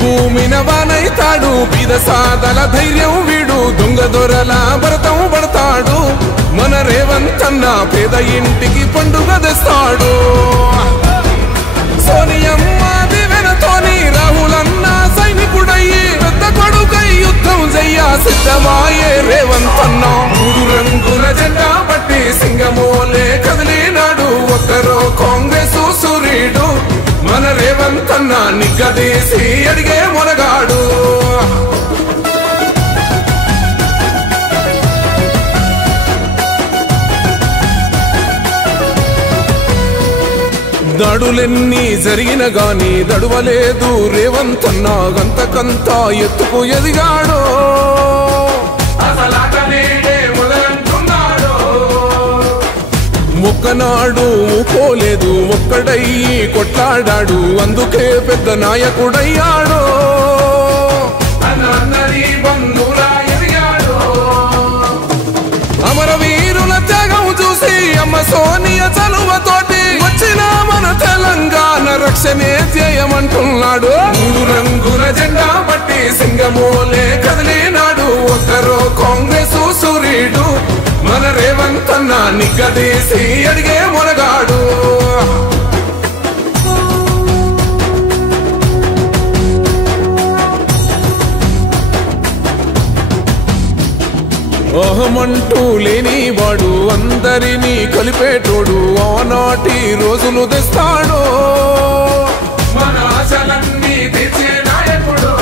భూమిన వానైతాడు బీద సాదల ధైర్యం వీడు దొంగ దొరల భరతం పడతాడు మన రేవంతన్న పేద ఇంటికి పండుగ తెస్తాడు సోనియమ్మ దివెనతోని రాహులన్న సైనికుడయ్యి పెద్ద కొడుకై యుద్ధం చెయ్య సిద్ధమాయే రేవంతన్న మూడు రంగుల జెండా పట్టి సింగమోలే కదిలినాడు ఒక్కరో కాంగ్రెస్ సూర్యుడు మన రేవంతన్న నిగ్గదీసి అడిగే మొనగాడు దాడులెన్ని జరిగిన గాని దడువలేదు రేవంతన్న గంతకంతా ఎత్తుకు ఎదిగాడు ఒక్కనాడు ఊకోలేదు ఒక్కడయ్యి కొట్లాడాడు అందుకే పెద్ద నాయకుడయ్యాడు అమరవీరుల త్యాగం చూసి అమ్మ సోనియ చలువతోటి వచ్చిన మన తెలంగాణ రక్షణే చేయమంటున్నాడు మూడు రంగుల జెండా పట్టి సింగమోలే కదిలినాడు ఒక్కరో కాంగ్రెస్ సూర్యుడు మన రేవంతన్న నిగ్గదీసి అడిగే మొనగాడు అహమంటూ లేనివాడు అందరినీ కలిపేటోడు ఆనాటి రోజులు తెస్తాడు మన ఆశలన్నీ తెచ్చే నాయకుడు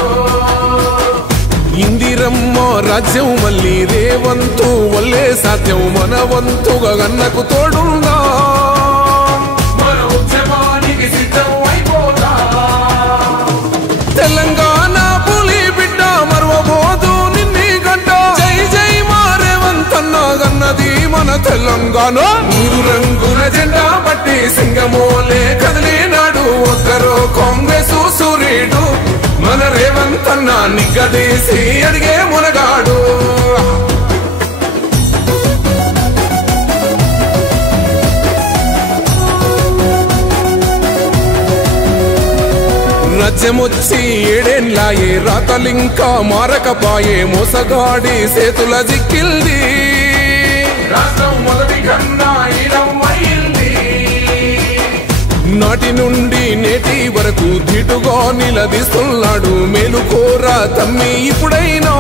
ఇందిరమ్మ రాజ్యం మళ్ళీ రేవంతు వల్లే సాధ్యం మన వంతుగా గన్నకు తోడుందా మన ఉద్యమానికి సిద్ధం అయిపోదా తెలంగాణ పులి బిడ్డ మరవబోదు నిన్ని గంట జై జై మా రేవంతన్న గన్నది మన తెలంగాణ మూడు రంగుల జెండా పట్టి సింగమోలే కదిలినాడు ఒక్కరో కాంగ్రెస్ సూర్యుడు మన రేవంతన్న నిగ్గదీసి అడిగే మొనగాడు రాజ్యమొచ్చి ఏడేళ్ళాయే రాతలింకా మారకపాయే మోసగాడి సేతుల జిక్కిల్ది రాష్ట్రం మొదటి కన్నా నాటి నుండి నేటి వరకు ధీటుగా నిలదీస్తున్నాడు మేలుకోరా తమ్మి ఇప్పుడైనా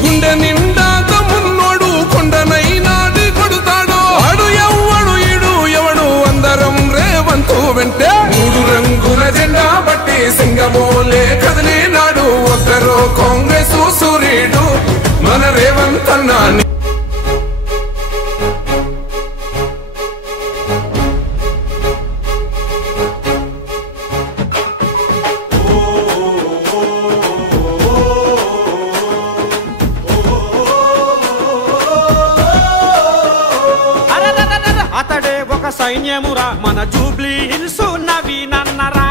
గుండె నిండా తమ్మున్నోడు కొండనైనా కొడుతాడు ఆడు ఎవ్వడు ఈడు ఎవడు అందరం రేవంతు వెంటే మూడు రంగుల జెండా బట్టి సింగమోలే కదిలినాడు ఒక్కరో కాంగ్రెస్ సూర్యుడు మన రేవంతన్న సైన్యమురా మన జూబ్లీ హిల్స్ నవీనన్నరా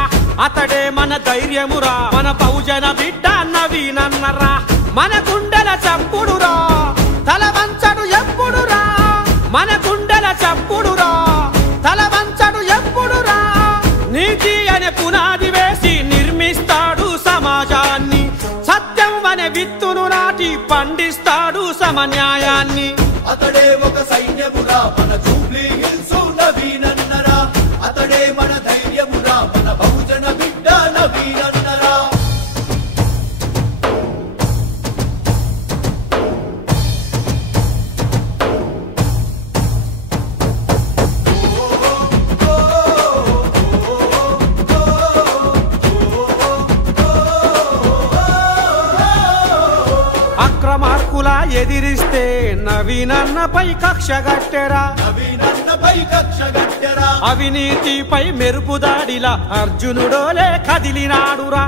అతడే మన ధైర్యమురా మన బహుజన బిడ్డ నవీనన్నరా మన గుండెల చప్పుడురా తల వంచడు ఎప్పుడురా మన గుండెల చప్పుడురా తల వంచడు ఎప్పుడురా నీతి అనే పునాది వేసి నిర్మిస్తాడు సమాజాన్ని సత్యం అనే విత్తును నాటి పండిస్తాడు సమన్యాయాన్ని అతడే ఒక సైన్యమురా మన జూబ్లీ హిల్స్ నవీనన్నరా అతడే మన ధైర్యమురా మన బహుజన బిడ్డ నవీనన్నరా అక్రమార్కుల ఎదిరిస్తే నవీనన్నపై కక్ష గట్టెరా అవినీతిపై మెరుపుదాడిలా అర్జునుడోలే కదిలినాడురా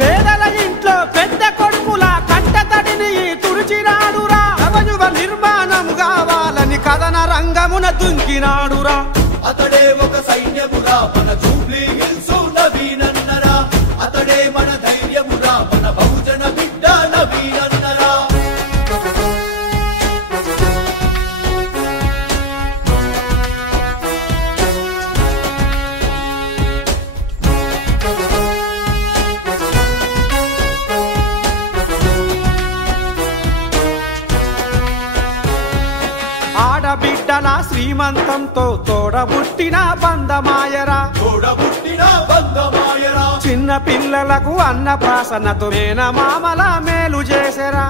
పేదల ఇంట్లో పెద్ద కొడుకుల కంటతడిని తుడిచినాడురా నవయువ నిర్మాణం కావాలని కథన రంగమున దుంకినాడురా అతడే ఒక సైన్యమురా మన జూబ్లీ హిల్స్ నవీనన్నరా అతడే మన ధైర్యమురా మన బహుజన బిడ్డ నవీనన్నరా ఆడబిడ్డల శ్రీమంతంతో తోడబుట్టిన బంధమాయరా చిన్న పిల్లలకు అన్నప్రాసనతో మేనమామల మేలు చేసరా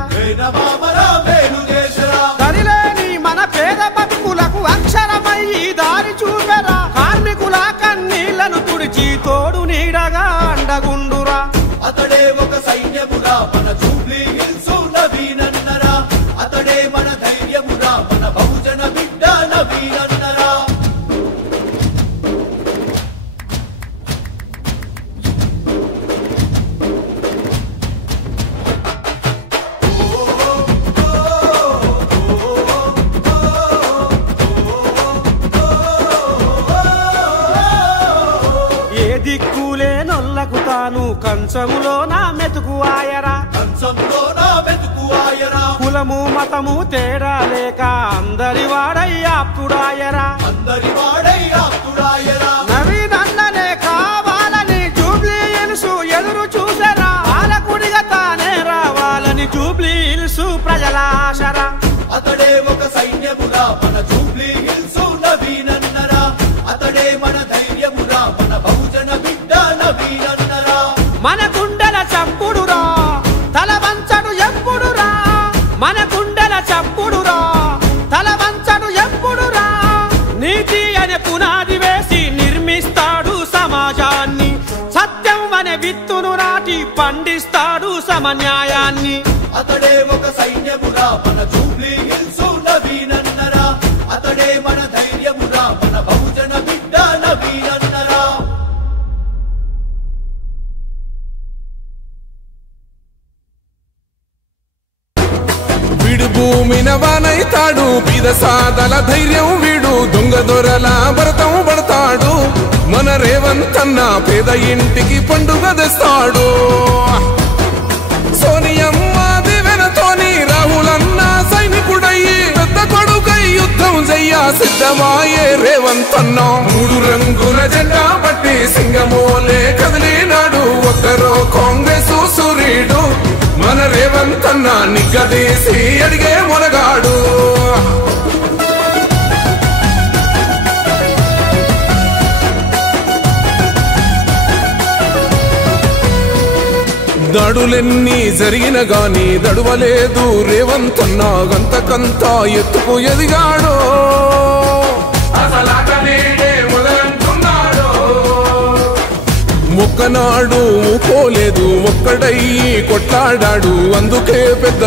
తరిలేని మన పేద బతుకులకు అక్షరమయ్యి దారి చూపెరా కార్మికుల కన్నీళ్లను తుడిచి తోడు నీడగా అండగుండురా అతడే ఒక సైన్యమురా మన జూబ్లీ హిల్స్ నవీనన్నరా అతడే మన ధైర్యమురా మన బహుజన బిడ్డ నవీనన్నరా ఏ దిక్కులే నొల్లకు తాను కంచములో నా మెతుకు ఆయరా కులము మతము తేడా లేక అందరి వాడయ్యాపుడాయరా నవీనన్ననే కావాలని జూబ్లీ హిల్స్ ఎదురు చూసరా పాలకుడిగా తానే రావాలని జూబ్లీ హిల్స్ ప్రజల ఆశరా అతడే ఒక సైన్యమురా మన జూబ్లీ హిల్స్ నవీనన్నరా అతడే మన ధైర్యమురా మన బహుజన బిడ్డ నవీనన్నరా మన గుండెల చప్పుడురా తల వంచడు ఎప్పుడురా మన గుండెల చప్పుడురా తల వంచడు ఎప్పుడురా నీతి అనే పునాది వేసి నిర్మిస్తాడు సమాజాన్ని సత్యం అనే విత్తును నాటి పండిస్తాడు సమన్యాయాన్ని అతడే ఒక సైన్యమురా మన జూబ్లీ హిల్స్ నవీనన్నరా అతడే మన ధైర్యమురా మన బహుజన బిడ్డ నవీనన్నరా వీడు భూమిన వానైతాడు బీద సాదల ధైర్యం వీడు దొంగ దొరల భరతం పడతాడు మన రేవంతన్న పేద ఇంటికి పండుగ తెస్తాడు సోనియమ్మ దివెనతోని రాహులన్న సైనికుడయ్యి పెద్ద కొడుకై యుద్ధం చెయ్య సిద్ధమాయే రేవంతన్న మూడు రంగుల జెండా పట్టి సింగమోలే కదిలినాడు ఒక్కరో కాంగ్రెస్ సూర్యుడు మన రేవంతన్న నిగ్గదీసి అడిగే మొనగాడు దాడులెన్ని జరిగిన గాని దడువలేదు రేవంతన్న గంతకంతా ఎత్తుకు ఎదిగాడు ఒక్కనాడు పోలేదు ఒక్కడయ్యి కొట్లాడాడు అందుకే పెద్ద